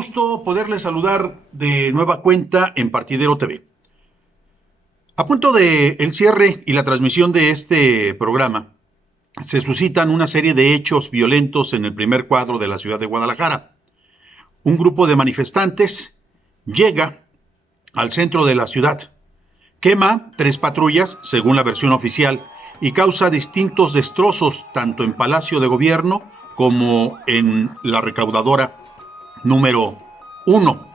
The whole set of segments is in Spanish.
gusto poderles saludar de nueva cuenta en Partidero TV. A punto de el cierre y la transmisión de este programa, se suscitan una serie de hechos violentos en el primer cuadro de la ciudad de Guadalajara. Un grupo de manifestantes llega al centro de la ciudad, quema 3 patrullas, según la versión oficial, y causa distintos destrozos tanto en Palacio de Gobierno como en la recaudadora número 1.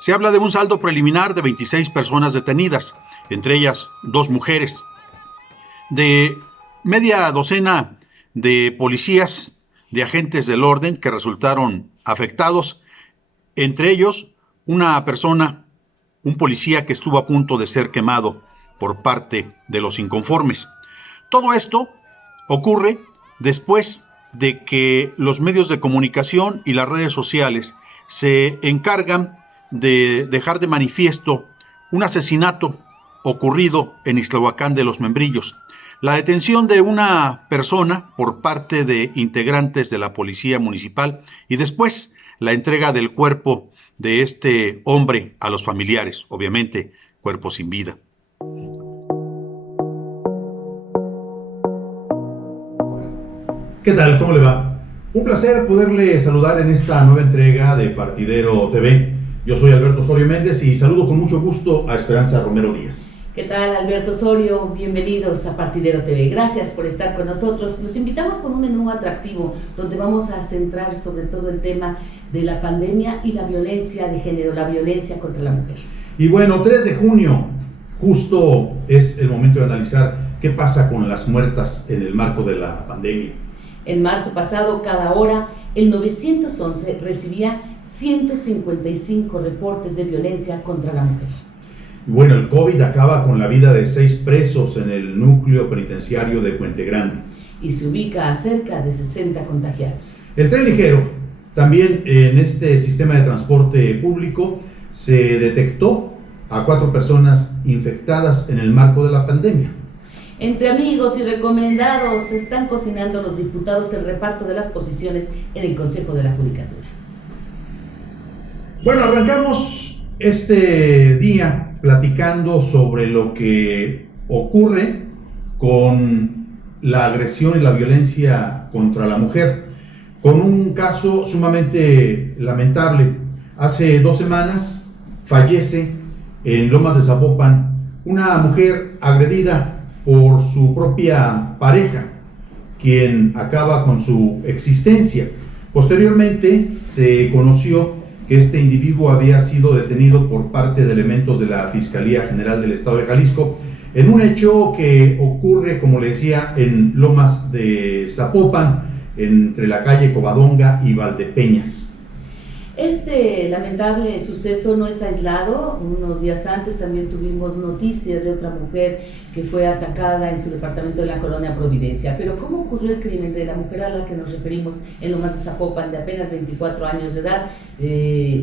Se habla de un saldo preliminar de 26 personas detenidas, entre ellas 2 mujeres, de media docena de policías, de agentes del orden que resultaron afectados, entre ellos una persona, un policía que estuvo a punto de ser quemado por parte de los inconformes. Todo esto ocurre después de que los medios de comunicación y las redes sociales se encargan de dejar de manifiesto un asesinato ocurrido en Ixtlahuacán de los Membrillos. La detención de una persona por parte de integrantes de la Policía Municipal y después la entrega del cuerpo de este hombre a los familiares, obviamente cuerpo sin vida. ¿Qué tal? ¿Cómo le va? Un placer poderle saludar en esta nueva entrega de Partidero TV. Yo soy Alberto Osorio Méndez y saludo con mucho gusto a Esperanza Romero Díaz. ¿Qué tal, Alberto Osorio? Bienvenidos a Partidero TV. Gracias por estar con nosotros. Los invitamos con un menú atractivo donde vamos a centrar sobre todo el tema de la pandemia y la violencia de género, la violencia contra la mujer. Y bueno, 3 de junio, justo es el momento de analizar qué pasa con las muertas en el marco de la pandemia. En marzo pasado, cada hora, el 911 recibía 155 reportes de violencia contra la mujer. Bueno, el COVID acaba con la vida de 6 presos en el núcleo penitenciario de Puente Grande. Y se ubica a cerca de 60 contagiados. El tren ligero, también en este sistema de transporte público, se detectó a 4 personas infectadas en el marco de la pandemia. Entre amigos y recomendados están cocinando los diputados el reparto de las posiciones en el Consejo de la Judicatura. Bueno, arrancamos este día platicando sobre lo que ocurre con la agresión y la violencia contra la mujer, con un caso sumamente lamentable. Hace 2 semanas fallece en Lomas de Zapopan una mujer agredida por su propia pareja, quien acaba con su existencia. Posteriormente se conoció que este individuo había sido detenido por parte de elementos de la Fiscalía General del Estado de Jalisco en un hecho que ocurre, como le decía, en Lomas de Zapopan, entre la calle Covadonga y Valdepeñas. Este lamentable suceso no es aislado. Unos días antes también tuvimos noticias de otra mujer que fue atacada en su departamento de la colonia Providencia. Pero ¿cómo ocurrió el crimen de la mujer a la que nos referimos en Lomas de Zapopan, de apenas 24 años de edad?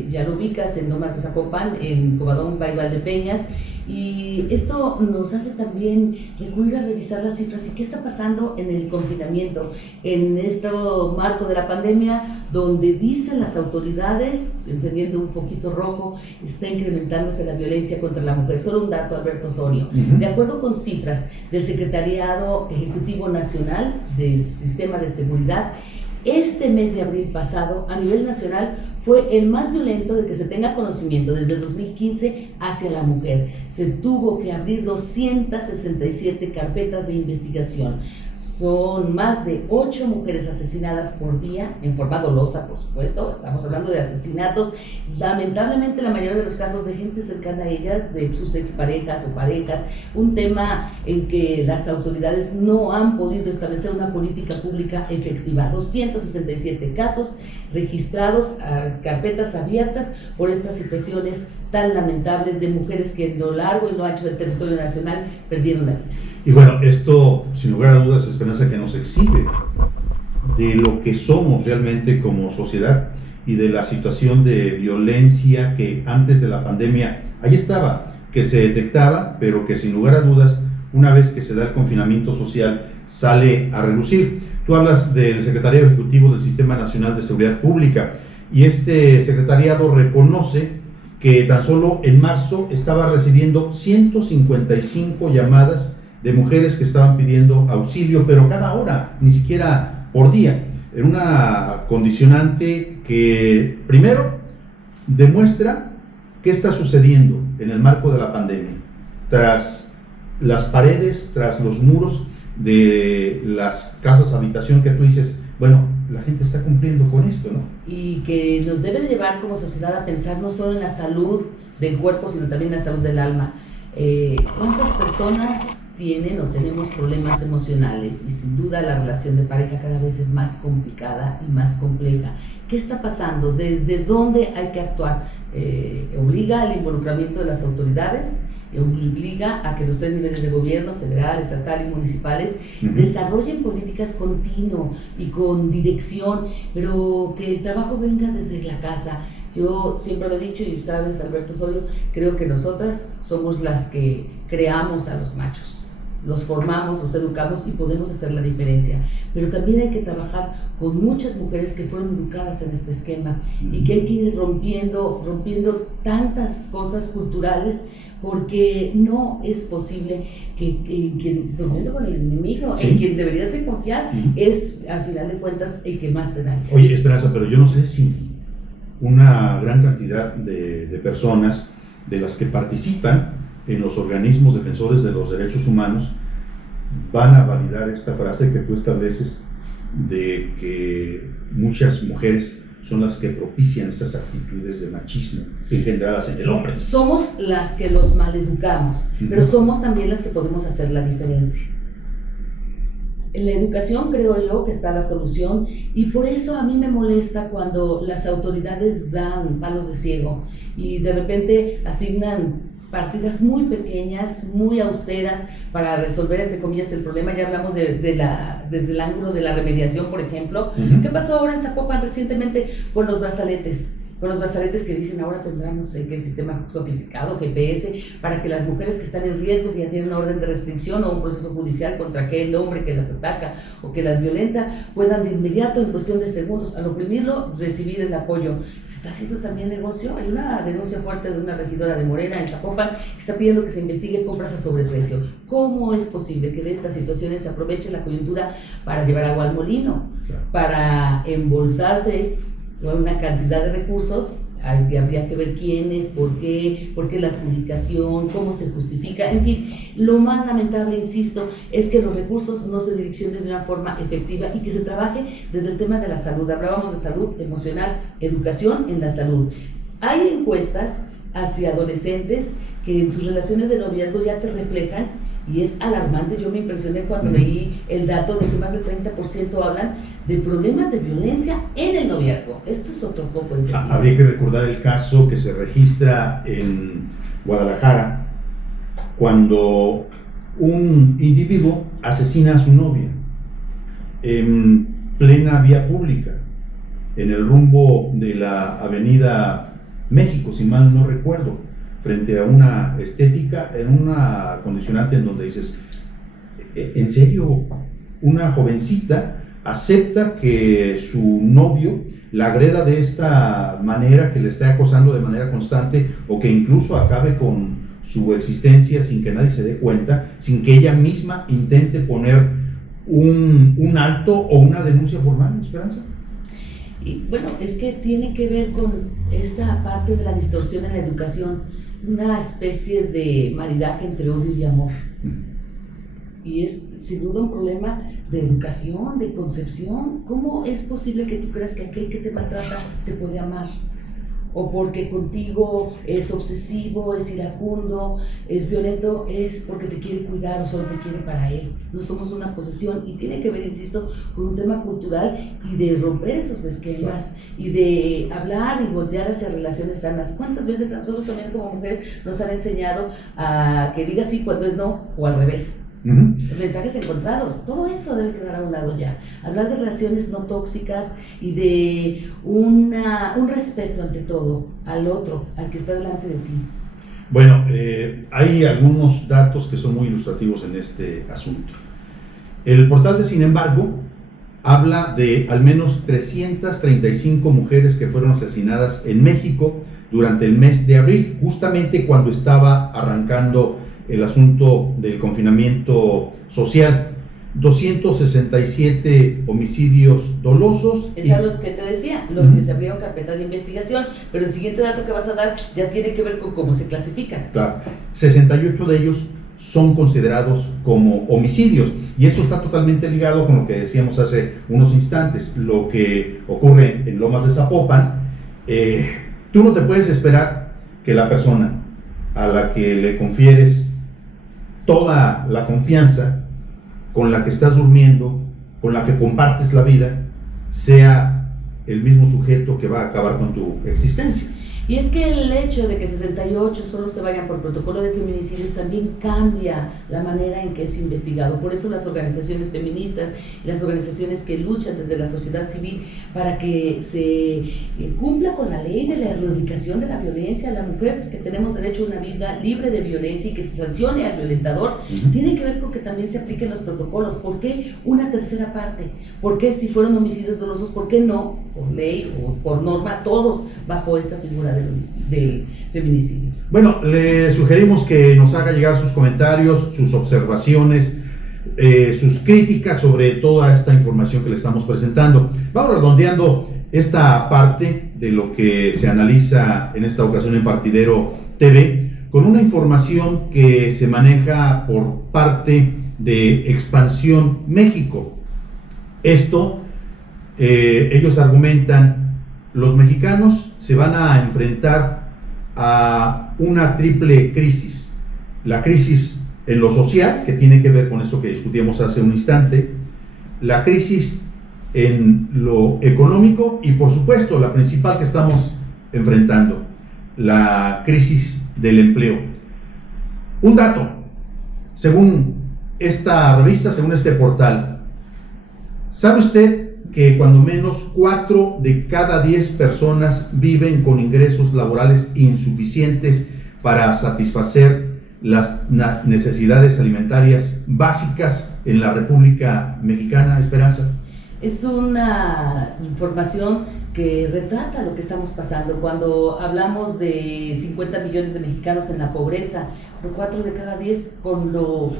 Ya lo ubicas, en Lomas de Zapopan, en Covadonga y Valdepeñas. Y esto nos hace también recurrir a revisar las cifras y qué está pasando en el confinamiento, en este marco de la pandemia, donde dicen las autoridades, encendiendo un foquito rojo, está incrementándose la violencia contra la mujer. Solo un dato, Alberto Osorio. De acuerdo con cifras del Secretariado Ejecutivo Nacional del Sistema de Seguridad, este mes de abril pasado, a nivel nacional, fue el más violento de que se tenga conocimiento desde el 2015 hacia la mujer. Se tuvo que abrir 267 carpetas de investigación. Son más de 8 mujeres asesinadas por día, en forma dolosa, por supuesto. Estamos hablando de asesinatos, lamentablemente la mayoría de los casos de gente cercana a ellas, de sus exparejas o parejas, un tema en que las autoridades no han podido establecer una política pública efectiva. 267 casos registrados, carpetas abiertas por estas situaciones tan lamentables de mujeres que en lo largo y lo ancho del territorio nacional perdieron la vida. Y bueno, esto sin lugar a dudas, Esperanza, que nos exhibe de lo que somos realmente como sociedad y de la situación de violencia que antes de la pandemia ahí estaba, que se detectaba, pero que sin lugar a dudas, una vez que se da el confinamiento social, sale a relucir. Tú hablas del Secretario Ejecutivo del Sistema Nacional de Seguridad Pública y este secretariado reconoce que tan solo en marzo estaba recibiendo 155 llamadas de mujeres que estaban pidiendo auxilio, pero cada hora, ni siquiera por día, en una condicionante que primero demuestra qué está sucediendo en el marco de la pandemia, tras las paredes, tras los muros de las casas habitación, que tú dices, bueno, la gente está cumpliendo con esto, ¿no? Y que nos debe llevar como sociedad a pensar no solo en la salud del cuerpo, sino también en la salud del alma. ¿Cuántas personas tienen o tenemos problemas emocionales? Y sin duda la relación de pareja cada vez es más complicada y más compleja. ¿Qué está pasando? ¿Desde dónde hay que actuar? ¿Obliga al involucramiento de las autoridades? Obliga a que los 3 niveles de gobierno, federal, estatal y municipales, desarrollen políticas continuo y con dirección, pero que el trabajo venga desde la casa. Yo siempre lo he dicho, y sabes, Alberto Osorio, creo que nosotras somos las que creamos a los machos, los formamos, los educamos y podemos hacer la diferencia, pero también hay que trabajar con muchas mujeres que fueron educadas en este esquema y que hay que ir rompiendo tantas cosas culturales, porque no es posible que quien, durmiendo con el enemigo, en quien deberías de confiar, es al final de cuentas el que más te daña. Oye, Esperanza, pero yo no sé si una gran cantidad de personas de las que participan en los organismos defensores de los derechos humanos van a validar esta frase que tú estableces de que muchas mujeres son las que propician estas actitudes de machismo engendradas en el hombre. Somos las que los maleducamos, pero somos también las que podemos hacer la diferencia. En la educación creo yo que está la solución, y por eso a mí me molesta cuando las autoridades dan palos de ciego y de repente asignan partidas muy pequeñas, muy austeras para resolver, entre comillas, el problema. Ya hablamos desde el ángulo de la remediación, por ejemplo. ¿Qué pasó ahora en Zapopan recientemente con los brazaletes? Con los brazaletes que dicen ahora tendrán no sé qué sistema sofisticado, GPS, para que las mujeres que están en riesgo, que ya tienen una orden de restricción o un proceso judicial contra aquel hombre que las ataca o que las violenta, puedan de inmediato, en cuestión de segundos, al oprimirlo, recibir el apoyo. Se está haciendo también negocio. Hay una denuncia fuerte de una regidora de Morena en Zapopan que está pidiendo que se investigue compras a sobreprecio. ¿Cómo es posible que de estas situaciones se aproveche la coyuntura para llevar agua al molino, para embolsarse una cantidad de recursos? Habría que ver quiénes, por qué la adjudicación, cómo se justifica, en fin. Lo más lamentable, insisto, es que los recursos no se direccionen de una forma efectiva y que se trabaje desde el tema de la salud. Hablábamos de salud emocional, educación en la salud. Hay encuestas hacia adolescentes que en sus relaciones de noviazgo ya te reflejan, y es alarmante. Yo me impresioné cuando leí el dato de que más del 30% hablan de problemas de violencia en el noviazgo. Esto es otro foco en sentido. Habría que recordar el caso que se registra en Guadalajara cuando un individuo asesina a su novia en plena vía pública, en el rumbo de la Avenida México, si mal no recuerdo, frente a una estética, en una condicionante en donde dices, ¿en serio una jovencita acepta que su novio la agreda de esta manera, que le esté acosando de manera constante, o que incluso acabe con su existencia sin que nadie se dé cuenta, sin que ella misma intente poner un alto o una denuncia formal, Esperanza? Y bueno, es que tiene que ver con esta parte de la distorsión en la educación, una especie de maridaje entre odio y amor. Y es sin duda un problema de educación, de concepción. ¿Cómo es posible que tú creas que aquel que te maltrata te puede amar? O porque contigo es obsesivo, es iracundo, es violento, es porque te quiere cuidar o solo te quiere para él. No somos una posesión, y tiene que ver, insisto, con un tema cultural y de romper esos esquemas y de hablar y voltear hacia relaciones sanas. ¿Cuántas veces a nosotros también como mujeres nos han enseñado a que diga sí cuando es no, o al revés? Mensajes encontrados, todo eso debe quedar a un lado ya. Hablar de relaciones no tóxicas y de un respeto ante todo al otro, al que está delante de ti. Bueno, hay algunos datos que son muy ilustrativos en este asunto. El portal de Sin embargo habla de al menos 335 mujeres que fueron asesinadas en México durante el mes de abril, justamente cuando estaba arrancando el asunto del confinamiento social. 267 homicidios dolosos. Es a los que te decía, los que se abrieron carpeta de investigación, pero el siguiente dato que vas a dar ya tiene que ver con cómo se clasifican. Claro, 68 de ellos son considerados como homicidios, y eso está totalmente ligado con lo que decíamos hace unos instantes, lo que ocurre en Lomas de Zapopan. Tú no te puedes esperar que la persona a la que le confieres toda la confianza, con la que estás durmiendo, con la que compartes la vida, sea el mismo sujeto que va a acabar con tu existencia. Y es que el hecho de que 68 solo se vayan por protocolo de feminicidios también cambia la manera en que es investigado. Por eso las organizaciones feministas y las organizaciones que luchan desde la sociedad civil para que se cumpla con la ley de la erradicación de la violencia a la mujer, que tenemos derecho a una vida libre de violencia y que se sancione al violentador, tiene que ver con que también se apliquen los protocolos. ¿Por qué una tercera parte? ¿Por qué si fueron homicidios dolosos, por qué no, por ley o por norma, todos bajo esta figura del feminicidio? Bueno, le sugerimos que nos haga llegar sus comentarios, sus observaciones, sus críticas sobre toda esta información que le estamos presentando. Vamos redondeando esta parte de lo que se analiza en esta ocasión en Partidero TV con una información que se maneja por parte de Expansión México. Esto, ellos argumentan, los mexicanos se van a enfrentar a una triple crisis. La crisis en lo social, que tiene que ver con eso que discutíamos hace un instante, la crisis en lo económico y, por supuesto, la principal que estamos enfrentando, la crisis del empleo. Un dato, según esta revista, según este portal, ¿sabe usted que cuando menos 4 de cada 10 personas viven con ingresos laborales insuficientes para satisfacer las necesidades alimentarias básicas en la República Mexicana, Esperanza? Es una información que retrata lo que estamos pasando. Cuando hablamos de 50 millones de mexicanos en la pobreza, 4 de cada 10 con lo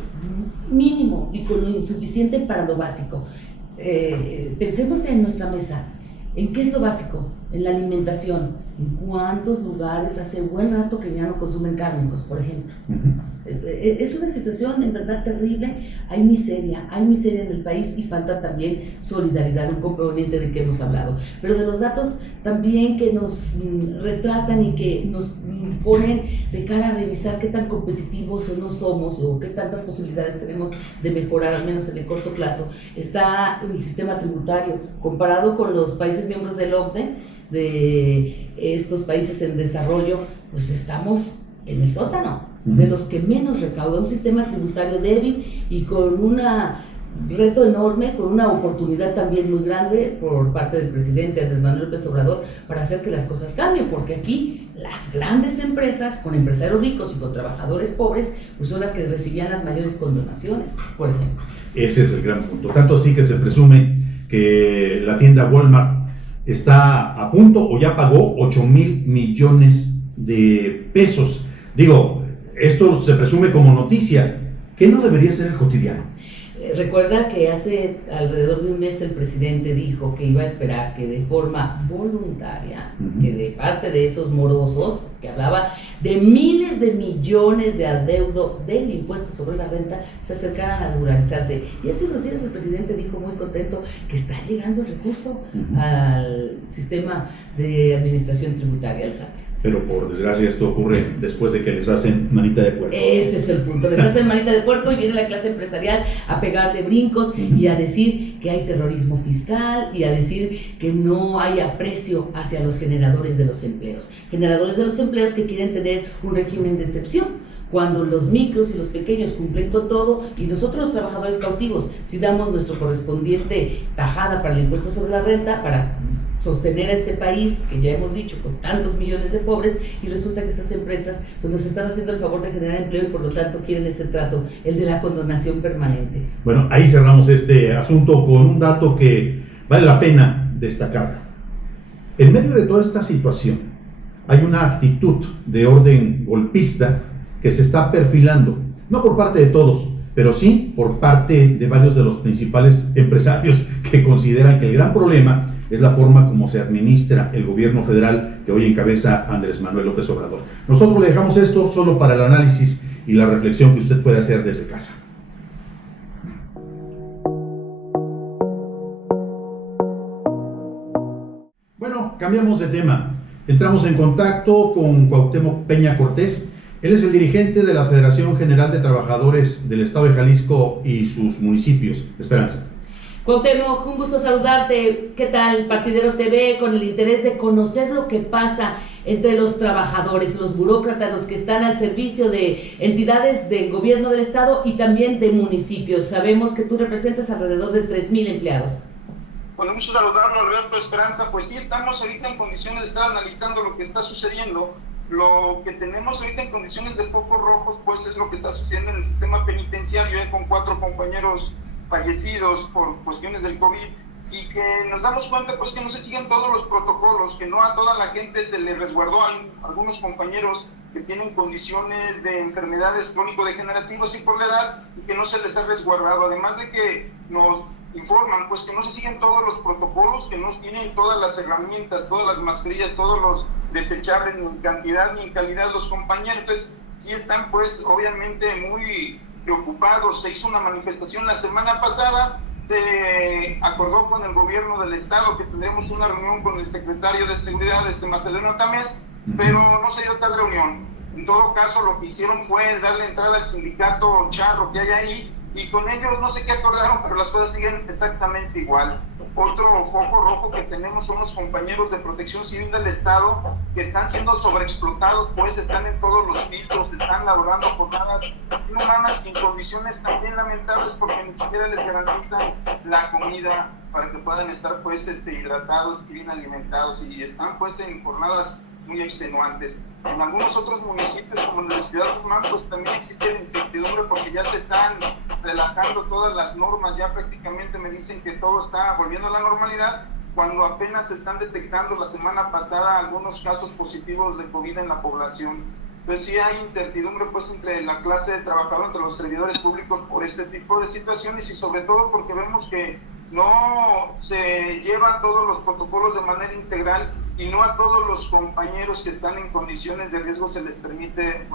mínimo y con lo insuficiente para lo básico. Pensemos en nuestra mesa. ¿En qué es lo básico? En la alimentación. ¿En cuántos lugares hace buen rato que ya no consumen cárnicos, por ejemplo? Es una situación en verdad terrible. Hay miseria en el país y falta también solidaridad, un componente del que hemos hablado. Pero de los datos también que nos retratan y que nos ponen de cara a revisar qué tan competitivos o no somos o qué tantas posibilidades tenemos de mejorar, al menos en el corto plazo, está el sistema tributario. Comparado con los países miembros del OCDE, de estos países en desarrollo, pues estamos en el sótano, de los que menos recauda, un sistema tributario débil y con un reto enorme, con una oportunidad también muy grande por parte del presidente Andrés Manuel López Obrador para hacer que las cosas cambien, porque aquí las grandes empresas con empresarios ricos y con trabajadores pobres pues son las que recibían las mayores condonaciones, por ejemplo. Ese es el gran punto, tanto así que se presume que la tienda Walmart está a punto o ya pagó 8,000 millones de pesos. Digo, esto se presume como noticia, que no debería ser el cotidiano. Recuerda que hace alrededor de un mes el presidente dijo que iba a esperar que de forma voluntaria, que de parte de esos morosos, que hablaba de miles de millones de adeudo del impuesto sobre la renta, se acercaran a regularizarse. Y hace unos días el presidente dijo muy contento que está llegando el recurso al sistema de administración tributaria, al SAT. Pero por desgracia esto ocurre después de que les hacen manita de puerco. Ese es el punto, les hacen manita de puerco y viene la clase empresarial a pegarle brincos y a decir que hay terrorismo fiscal y a decir que no hay aprecio hacia los generadores de los empleos. Generadores de los empleos que quieren tener un régimen de excepción, cuando los micros y los pequeños cumplen con todo y nosotros los trabajadores cautivos, si damos nuestro correspondiente tajada para el impuesto sobre la renta, para sostener a este país, que ya hemos dicho, con tantos millones de pobres, y resulta que estas empresas pues nos están haciendo el favor de generar empleo y por lo tanto quieren ese trato, el de la condonación permanente. Bueno, ahí cerramos este asunto con un dato que vale la pena destacar. En medio de toda esta situación, hay una actitud de orden golpista que se está perfilando, no por parte de todos, pero sí por parte de varios de los principales empresarios que consideran que el gran problema es la forma como se administra el gobierno federal que hoy encabeza Andrés Manuel López Obrador. Nosotros le dejamos esto solo para el análisis y la reflexión que usted puede hacer desde casa. Bueno, cambiamos de tema. Entramos en contacto con Cuauhtémoc Peña Cortés. Él es el dirigente de la Federación General de Trabajadores del Estado de Jalisco y sus municipios. Esperanza. Cuauhtémoc, un gusto saludarte. ¿Qué tal? Partidero TV, con el interés de conocer lo que pasa entre los trabajadores, los burócratas, los que están al servicio de entidades del gobierno del estado y también de municipios. Sabemos que tú representas alrededor de 3,000 empleados. Bueno, mucho saludarlo, Alberto, Esperanza. Pues sí, estamos ahorita en condiciones de estar analizando lo que está sucediendo. Lo que tenemos ahorita en condiciones de focos rojos, pues es lo que está sucediendo en el sistema penitenciario, con 4 compañeros fallecidos por cuestiones del COVID, y que nos damos cuenta pues que no se siguen todos los protocolos, que no a toda la gente se le resguardó, a algunos compañeros que tienen condiciones de enfermedades crónico-degenerativas y por la edad, y que no se les ha resguardado, además de que nos informan pues que no se siguen todos los protocolos, que no tienen todas las herramientas, todas las mascarillas, todos los desechables, ni en cantidad ni en calidad los compañeros. Entonces sí están pues obviamente muy preocupados. Se hizo una manifestación la semana pasada, se acordó con el gobierno del estado que tendremos una reunión con el secretario de Seguridad, Marcelino Tamés, pero no se dio tal reunión. En todo caso, lo que hicieron fue darle entrada al sindicato charro que hay ahí, y con ellos no sé qué acordaron, pero las cosas siguen exactamente igual. Otro foco rojo que tenemos son los compañeros de Protección Civil del Estado, que están siendo sobreexplotados, pues están en todos los filtros, están laborando jornadas inhumanas y en condiciones también lamentables, porque ni siquiera les garantizan la comida para que puedan estar pues hidratados y bien alimentados, y están pues en jornadas muy extenuantes. En algunos otros municipios, como en la ciudad de Guzmán, pues también existe la incertidumbre porque ya se están relajando todas las normas, ya prácticamente me dicen que todo está volviendo a la normalidad, cuando apenas se están detectando la semana pasada algunos casos positivos de COVID en la población. Pues sí hay incertidumbre pues entre la clase de trabajadores, entre los servidores públicos por este tipo de situaciones, y sobre todo porque vemos que no se llevan todos los protocolos de manera integral, y no a todos los compañeros que están en condiciones de riesgo se les permite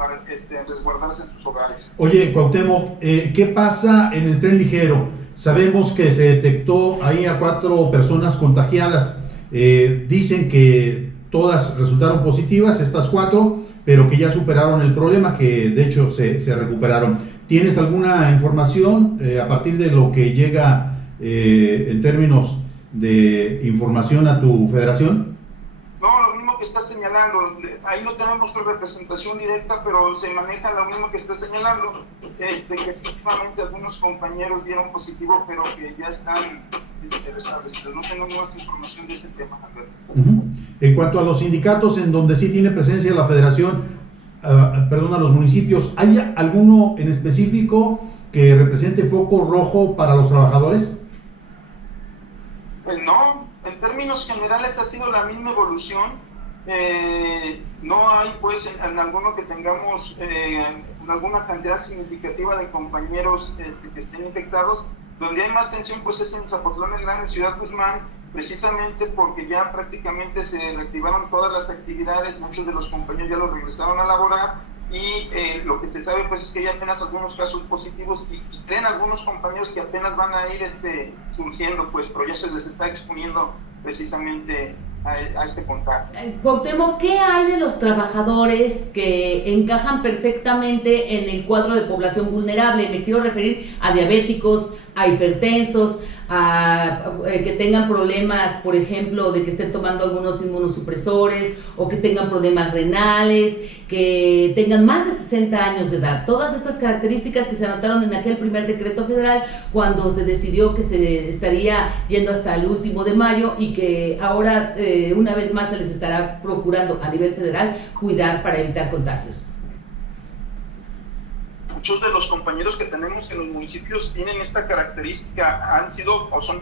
resguardarse en sus hogares. Oye, Cuauhtémoc, ¿qué pasa en el tren ligero? Sabemos que se detectó ahí a 4 personas contagiadas. Dicen que todas resultaron positivas, estas 4, pero que ya superaron el problema, que de hecho se recuperaron. ¿Tienes alguna información a partir de lo que llega en términos de información a tu federación? No, lo mismo que está señalando, ahí no tenemos su representación directa, pero se maneja lo mismo que está señalando, que efectivamente algunos compañeros dieron positivo, pero que ya están restablecidos. No tengo más información de ese tema, Alberto. En cuanto a los sindicatos en donde sí tiene presencia la federación, a los municipios, ¿hay alguno en específico que represente foco rojo para los trabajadores? Pues no. En términos generales ha sido la misma evolución. No hay pues en alguno que tengamos alguna cantidad significativa de compañeros que estén infectados. Donde hay más tensión pues es en Zapotlán el Grande, Ciudad Guzmán, precisamente porque ya prácticamente se reactivaron todas las actividades, muchos de los compañeros ya los regresaron a laborar, y lo que se sabe pues es que hay apenas algunos casos positivos, y creen algunos compañeros que apenas van a ir surgiendo, pues, pero ya se les está exponiendo precisamente a este contacto. Cuauhtémoc, ¿qué hay de los trabajadores que encajan perfectamente en el cuadro de población vulnerable? Me quiero referir a diabéticos, a hipertensos, que tengan problemas, por ejemplo, de que estén tomando algunos inmunosupresores o que tengan problemas renales, que tengan más de 60 años de edad. Todas estas características que se anotaron en aquel primer decreto federal cuando se decidió que se estaría yendo hasta el último de mayo y que ahora una vez más se les estará procurando a nivel federal cuidar para evitar contagios. Muchos de los compañeros que tenemos en los municipios tienen esta característica, han sido o son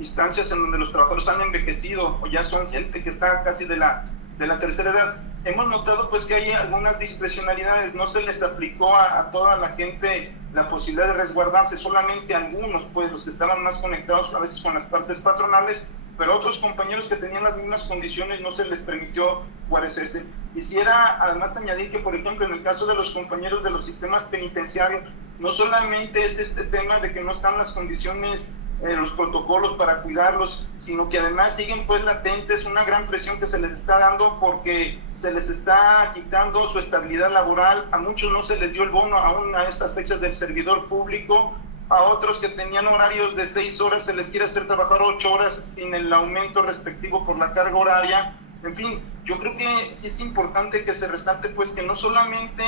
instancias en donde los trabajadores han envejecido o ya son gente que está casi de la tercera edad. Hemos notado pues que hay algunas discrecionalidades, no se les aplicó a toda la gente la posibilidad de resguardarse, solamente algunos, pues los que estaban más conectados a veces con las partes patronales, pero otros compañeros que tenían las mismas condiciones no se les permitió guarecerse. Quisiera además añadir que, por ejemplo, en el caso de los compañeros de los sistemas penitenciarios, no solamente es este tema de que no están las condiciones, los protocolos para cuidarlos, sino que además siguen pues latentes una gran presión que se les está dando porque se les está quitando su estabilidad laboral, a muchos no se les dio el bono aún a estas fechas del servidor público, a otros que tenían horarios de 6 horas se les quiere hacer trabajar 8 horas sin el aumento respectivo por la carga horaria. En fin, yo creo que sí es importante que se resalte pues que no solamente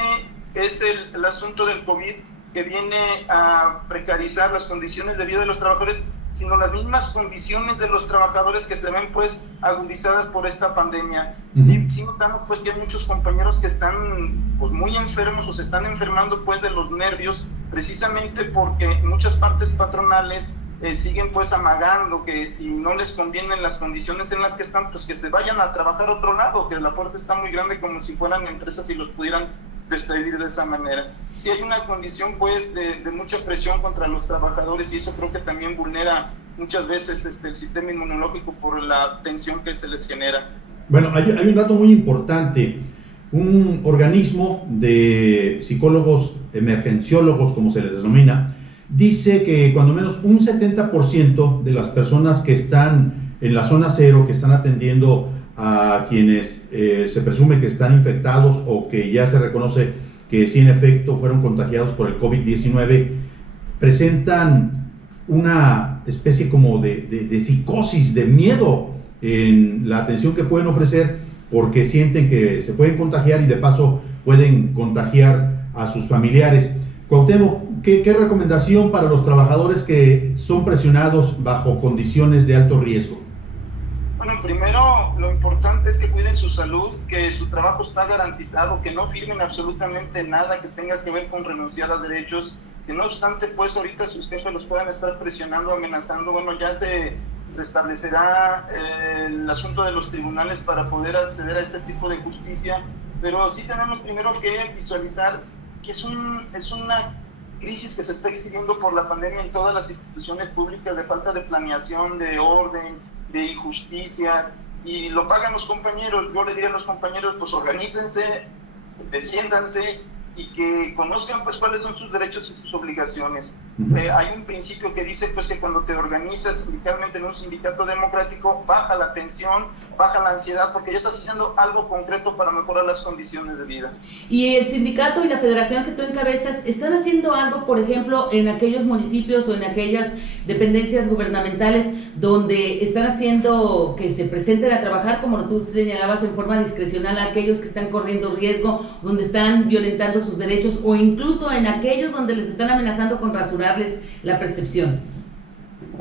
es el asunto del COVID que viene a precarizar las condiciones de vida de los trabajadores, sino las mismas condiciones de los trabajadores que se ven pues agudizadas por esta pandemia. Sí notamos pues que hay muchos compañeros que están pues muy enfermos o se están enfermando pues de los nervios, precisamente porque muchas partes patronales siguen pues amagando que si no les convienen las condiciones en las que están, pues que se vayan a trabajar a otro lado, que la puerta está muy grande como si fueran empresas y los pudieran despedir de esa manera. Sí hay una condición pues de mucha presión contra los trabajadores y eso creo que también vulnera muchas veces el sistema inmunológico por la tensión que se les genera. Bueno, hay un dato muy importante. Un organismo de psicólogos emergenciólogos, como se les denomina, dice que cuando menos un 70% de las personas que están en la zona cero, que están atendiendo a quienes se presume que están infectados o que ya se reconoce que sí en efecto fueron contagiados por el COVID-19, presentan una especie como de psicosis, de miedo en la atención que pueden ofrecer porque sienten que se pueden contagiar y de paso pueden contagiar a sus familiares. Cuauhtémoc, ¿qué recomendación para los trabajadores que son presionados bajo condiciones de alto riesgo? Bueno, primero lo importante es que cuiden su salud, que su trabajo está garantizado, que no firmen absolutamente nada que tenga que ver con renunciar a derechos, que no obstante pues ahorita sus jefes los puedan estar presionando, amenazando. Bueno, ya se restablecerá el asunto de los tribunales para poder acceder a este tipo de justicia, pero sí tenemos primero que visualizar que es una crisis que se está exhibiendo por la pandemia en todas las instituciones públicas, de falta de planeación, de orden, de injusticias, y lo pagan los compañeros. Yo le diría a los compañeros, pues organícense, defiéndanse y que conozcan pues cuáles son sus derechos y sus obligaciones. Hay un principio que dice pues que cuando te organizas sindicalmente en un sindicato democrático, baja la tensión, baja la ansiedad, porque ya estás haciendo algo concreto para mejorar las condiciones de vida. Y el sindicato y la federación que tú encabezas, ¿están haciendo algo, por ejemplo, en aquellos municipios o en aquellas dependencias gubernamentales donde están haciendo que se presenten a trabajar, como tú señalabas, en forma discrecional a aquellos que están corriendo riesgo, donde están violentando sus derechos, o incluso en aquellos donde les están amenazando con rasurarles la percepción?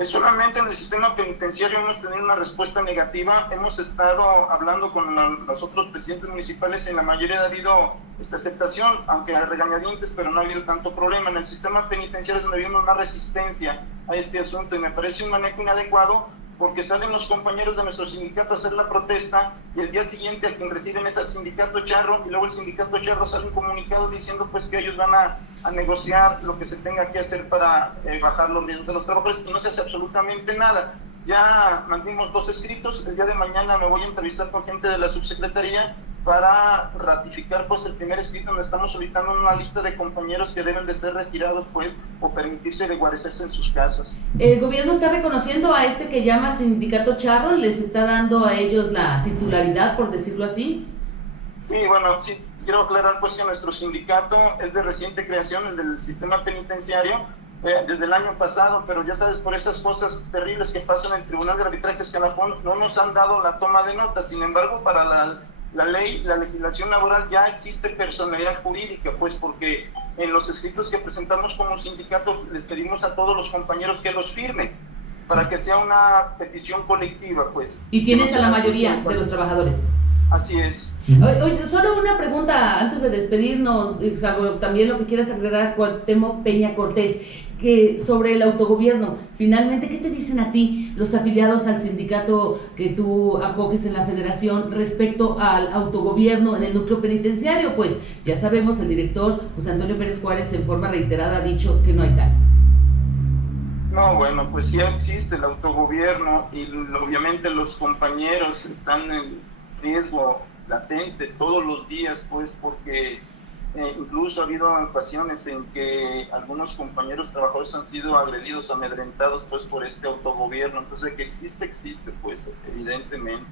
Solamente en el sistema penitenciario hemos tenido una respuesta negativa. Hemos estado hablando con los otros presidentes municipales y en la mayoría ha habido esta aceptación, aunque a regañadientes, pero no ha habido tanto problema. En el sistema penitenciario es donde vimos más resistencia a este asunto y me parece un manejo inadecuado, porque salen los compañeros de nuestro sindicato a hacer la protesta y el día siguiente a quien reciben es al sindicato Charro, y luego el sindicato Charro sale un comunicado diciendo pues que ellos van a negociar lo que se tenga que hacer para bajar los riesgos de los trabajadores, y no se hace absolutamente nada. Ya mandamos 2 escritos, el día de mañana me voy a entrevistar con gente de la subsecretaría para ratificar pues el primer escrito donde estamos solicitando una lista de compañeros que deben de ser retirados pues o permitirse de guarecerse en sus casas. ¿El gobierno está reconociendo a este que llama sindicato Charro? ¿Les está dando a ellos la titularidad, por decirlo así? Sí, bueno, sí, quiero aclarar pues que nuestro sindicato es de reciente creación, el del sistema penitenciario, desde el año pasado, pero ya sabes, por esas cosas terribles que pasan en el Tribunal de Arbitraje Escalafón, no nos han dado la toma de nota. Sin embargo, para la ley, la legislación laboral, ya existe personalidad jurídica, pues porque en los escritos que presentamos como sindicato les pedimos a todos los compañeros que los firmen para que sea una petición colectiva, pues. Y tienes a la mayoría de los trabajadores. Así es. Oye, solo una pregunta antes de despedirnos, también lo que quieras agregar, Cuauhtémoc Peña Cortés, que sobre el autogobierno. Finalmente, ¿qué te dicen a ti los afiliados al sindicato que tú acoges en la federación respecto al autogobierno en el núcleo penitenciario? Pues ya sabemos, el director José Antonio Pérez Juárez en forma reiterada ha dicho que no hay tal. No, bueno, pues ya existe el autogobierno y obviamente los compañeros están en riesgo latente todos los días, pues porque incluso ha habido ocasiones en que algunos compañeros trabajadores han sido agredidos, amedrentados, pues por este autogobierno. Entonces, que existe, pues, evidentemente.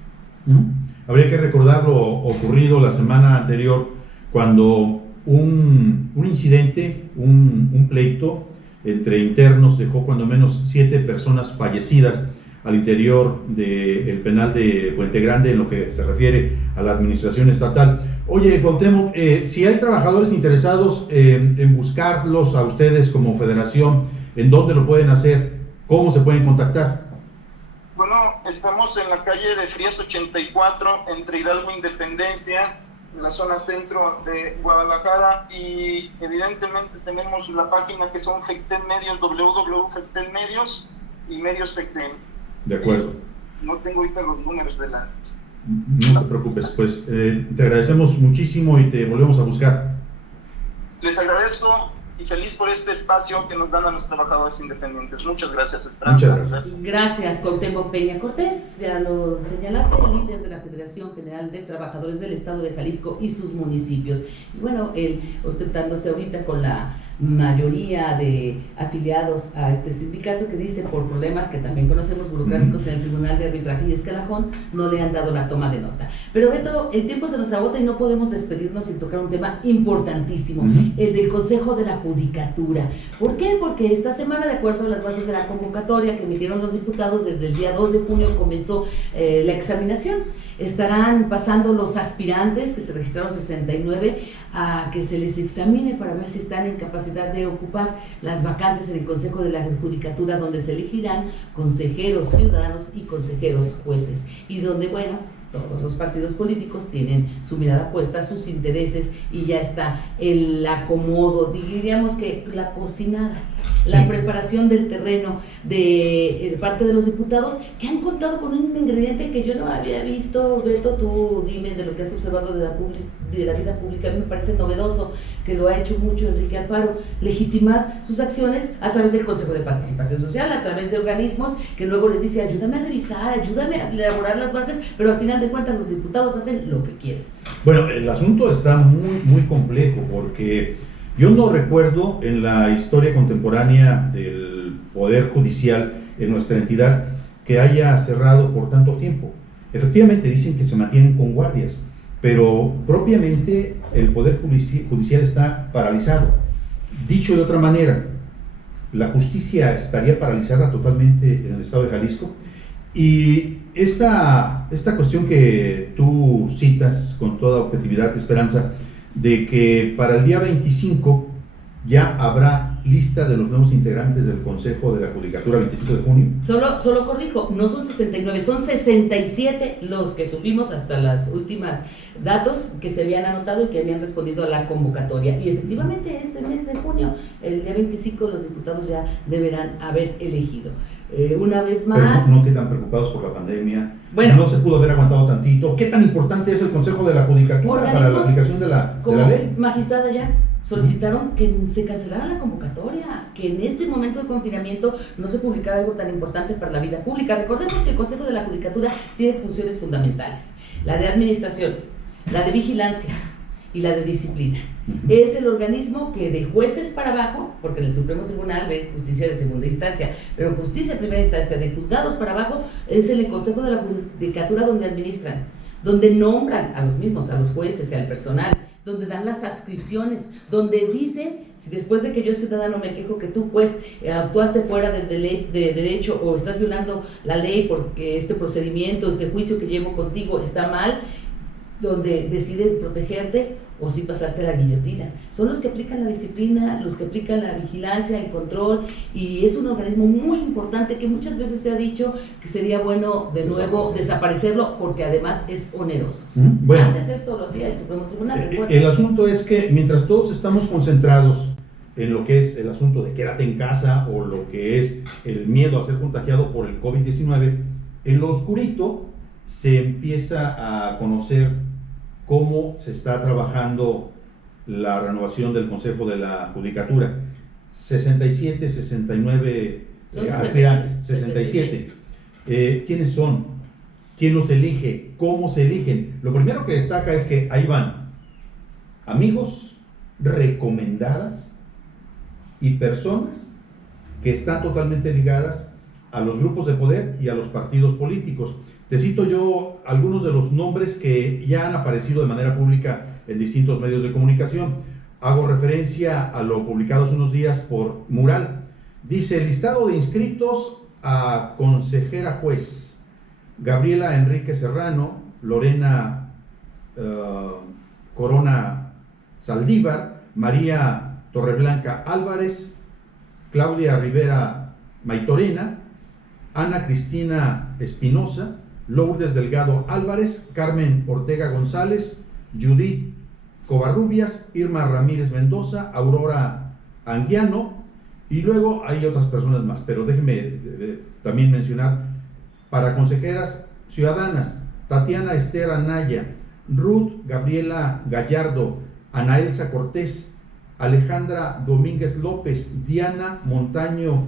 Habría que recordar lo ocurrido la semana anterior, cuando un incidente, un pleito entre internos dejó cuando menos 7 personas fallecidas al interior del penal de Puente Grande en lo que se refiere a la administración estatal. Oye, Cuauhtémoc, si hay trabajadores interesados en buscarlos a ustedes como federación, ¿en dónde lo pueden hacer? ¿Cómo se pueden contactar? Bueno, estamos en la calle de Frías 84, entre Hidalgo e Independencia, en la zona centro de Guadalajara, y evidentemente tenemos la página que son Fecten Medios, www.Fecten Medios y Medios Fecten. De acuerdo. No tengo ahorita los números de la... No te preocupes, pues te agradecemos muchísimo y te volvemos a buscar. Les agradezco y feliz por este espacio que nos dan a los trabajadores independientes. Muchas gracias, Esperanza. Muchas gracias. Gracias, Cuauhtémoc Peña Cortés. Ya lo señalaste, el líder de la Federación General de Trabajadores del Estado de Jalisco y sus municipios. Y bueno, él ostentándose ahorita con la mayoría de afiliados a este sindicato, que dice por problemas que también conocemos burocráticos en el Tribunal de Arbitraje y Escalafón no le han dado la toma de nota. Pero Beto, el tiempo se nos agota y no podemos despedirnos sin tocar un tema importantísimo, el del Consejo de la Judicatura. ¿Por qué? Porque esta semana, de acuerdo a las bases de la convocatoria que emitieron los diputados, desde el día 2 de junio comenzó la examinación. Estarán pasando los aspirantes, que se registraron 69, a que se les examine para ver si están en capacidad de ocupar las vacantes en el Consejo de la Judicatura, donde se elegirán consejeros ciudadanos y consejeros jueces, y donde, bueno, todos los partidos políticos tienen su mirada puesta, sus intereses, y ya está el acomodo, diríamos que la cocinada, la preparación del terreno de parte de los diputados, que han contado con un ingrediente que yo no había visto. Beto, tú dime de lo que has observado de la vida pública. A mí me parece novedoso, que lo ha hecho mucho Enrique Alfaro, legitimar sus acciones a través del Consejo de Participación Social, a través de organismos que luego les dice: ayúdame a revisar, ayúdame a elaborar las bases, pero al final de cuentas los diputados hacen lo que quieren. Bueno, el asunto está muy complejo, porque yo no recuerdo en la historia contemporánea del Poder Judicial en nuestra entidad que haya cerrado por tanto tiempo. Efectivamente dicen que se mantienen con guardias, pero propiamente el Poder Judicial está paralizado. Dicho de otra manera, la justicia estaría paralizada totalmente en el estado de Jalisco, y esta cuestión que tú citas con toda objetividad, Esperanza, de que para el día 25 ya habrá lista de los nuevos integrantes del Consejo de la Judicatura, 25 de junio. Solo corrijo, no son 69, son 67 los que supimos hasta las últimas datos que se habían anotado y que habían respondido a la convocatoria. Y efectivamente este mes de junio, el día 25, los diputados ya deberán haber elegido. Una vez más... Pero no quedan preocupados por la pandemia, bueno, no se pudo haber aguantado tantito. ¿Qué tan importante es el Consejo de la Judicatura para la aplicación de la ley? Magistrada, ya solicitaron que se cancelara la convocatoria, que en este momento de confinamiento no se publicara algo tan importante para la vida pública. Recordemos que el Consejo de la Judicatura tiene funciones fundamentales: la de administración, la de vigilancia y la de disciplina. Es el organismo que de jueces para abajo, porque en el Supremo Tribunal ve justicia de segunda instancia, pero justicia de primera instancia, de juzgados para abajo, es el Consejo de la Judicatura donde administran, donde nombran a los mismos, a los jueces y al personal, donde dan las adscripciones, donde dicen, si después de que yo ciudadano me quejo que tú juez actuaste fuera de derecho o estás violando la ley porque este procedimiento, este juicio que llevo contigo está mal, donde deciden protegerte o sí pasarte la guillotina. Son los que aplican la disciplina, los que aplican la vigilancia, el control, y es un organismo muy importante que muchas veces se ha dicho que sería bueno de nuevo desaparecerlo porque además es oneroso. Bueno, antes esto lo hacía el Supremo Tribunal. El asunto es que mientras todos estamos concentrados en lo que es el asunto de quédate en casa o lo que es el miedo a ser contagiado por el COVID-19, en lo oscurito se empieza a conocer cómo se está trabajando la renovación del Consejo de la Judicatura. 67, 69 aspirantes, 67. ¿Quiénes son? ¿Quién los elige? ¿Cómo se eligen? Lo primero que destaca es que ahí van amigos, recomendadas y personas que están totalmente ligadas a los grupos de poder y a los partidos políticos. Te cito yo algunos de los nombres que ya han aparecido de manera pública en distintos medios de comunicación. Hago referencia a lo publicado hace unos días por Mural. Dice, listado de inscritos a consejera juez: Gabriela Enrique Serrano, Lorena Corona Saldívar, María Torreblanca Álvarez, Claudia Rivera Maitorena, Ana Cristina Espinosa, Lourdes Delgado Álvarez, Carmen Ortega González, Judith Covarrubias, Irma Ramírez Mendoza, Aurora Anguiano, y luego hay otras personas más, pero déjenme también mencionar para consejeras ciudadanas: Tatiana Esther Anaya, Ruth Gabriela Gallardo, Ana Elsa Cortés, Alejandra Domínguez López, Diana Montaño,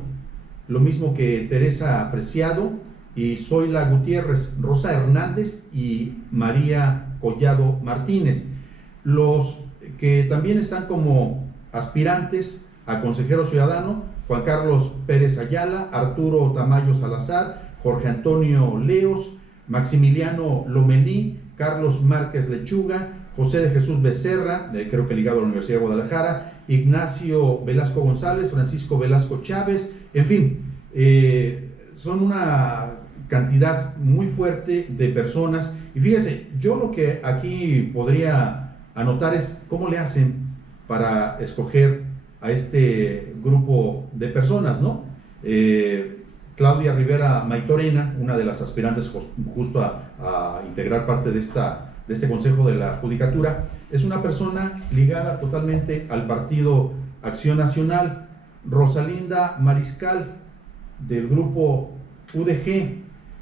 lo mismo que Teresa Preciado, y Zoila Gutiérrez, Rosa Hernández y María Collado Martínez. Los que también están como aspirantes a consejero ciudadano: Juan Carlos Pérez Ayala, Arturo Tamayo Salazar, Jorge Antonio Leos, Maximiliano Lomelí, Carlos Márquez Lechuga, José de Jesús Becerra, creo que ligado a la Universidad de Guadalajara, Ignacio Velasco González, Francisco Velasco Chávez, en fin, son una cantidad muy fuerte de personas. Y fíjese, yo lo que aquí podría anotar es cómo le hacen para escoger a este grupo de personas, ¿no? Claudia Rivera Maitorena, una de las aspirantes justo a integrar parte de este Consejo de la Judicatura, es una persona ligada totalmente al Partido Acción Nacional. Rosalinda Mariscal, del grupo UDG.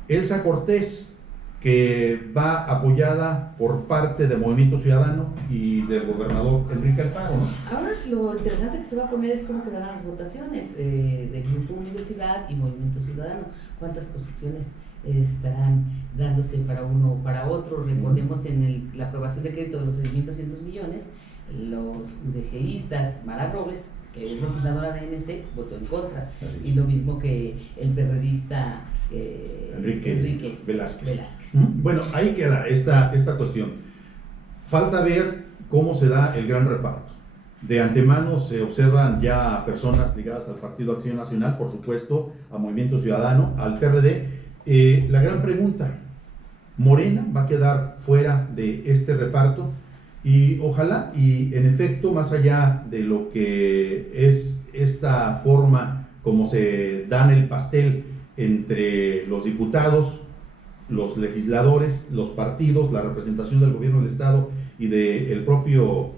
Elsa Cortés, que va apoyada por parte del Movimiento Ciudadano y del gobernador Enrique Alfaro, ¿no? Ahora lo interesante que se va a poner es cómo quedarán las votaciones de Grupo Universidad y Movimiento Ciudadano. ¿Cuántas posiciones estarán dándose para uno o para otro? Recordemos en la aprobación de crédito de los 6.200 millones, los UDGistas, Mara Robles, que es legisladora de MC, votó en contra, y lo mismo que el perredista Enrique Velázquez. Bueno, ahí queda esta cuestión. Falta ver cómo se da el gran reparto. De antemano se observan ya personas ligadas al Partido Acción Nacional, por supuesto, a Movimiento Ciudadano, al PRD. La gran pregunta: ¿Morena va a quedar fuera de este reparto? Y ojalá, y en efecto, más allá de lo que es esta forma como se dan el pastel entre los diputados, los legisladores, los partidos, la representación del gobierno del Estado y del propio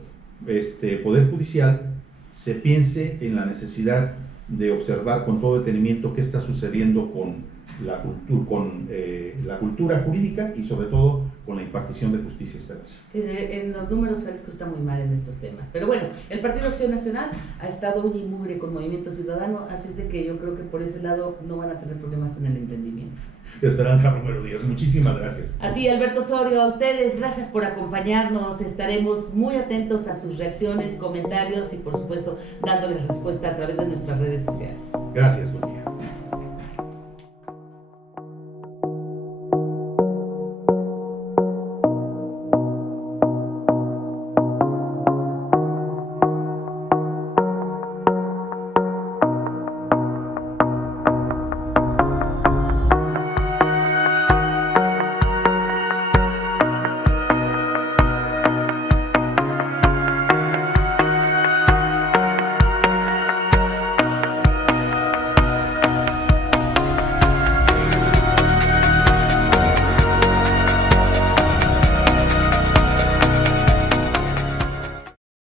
Poder Judicial, se piense en la necesidad de observar con todo detenimiento qué está sucediendo con la cultura jurídica y sobre todo con la impartición de justicia, Esperanza. En los números, Jalisco está muy mal en estos temas, pero bueno, el Partido Acción Nacional ha estado uña y mugre con Movimiento Ciudadano, así es de que yo creo que por ese lado no van a tener problemas en el entendimiento. Esperanza Romero Díaz, muchísimas gracias. A ti, Alberto Osorio, a ustedes, gracias por acompañarnos. Estaremos muy atentos a sus reacciones, comentarios y por supuesto dándoles respuesta a través de nuestras redes sociales. Gracias, buen día.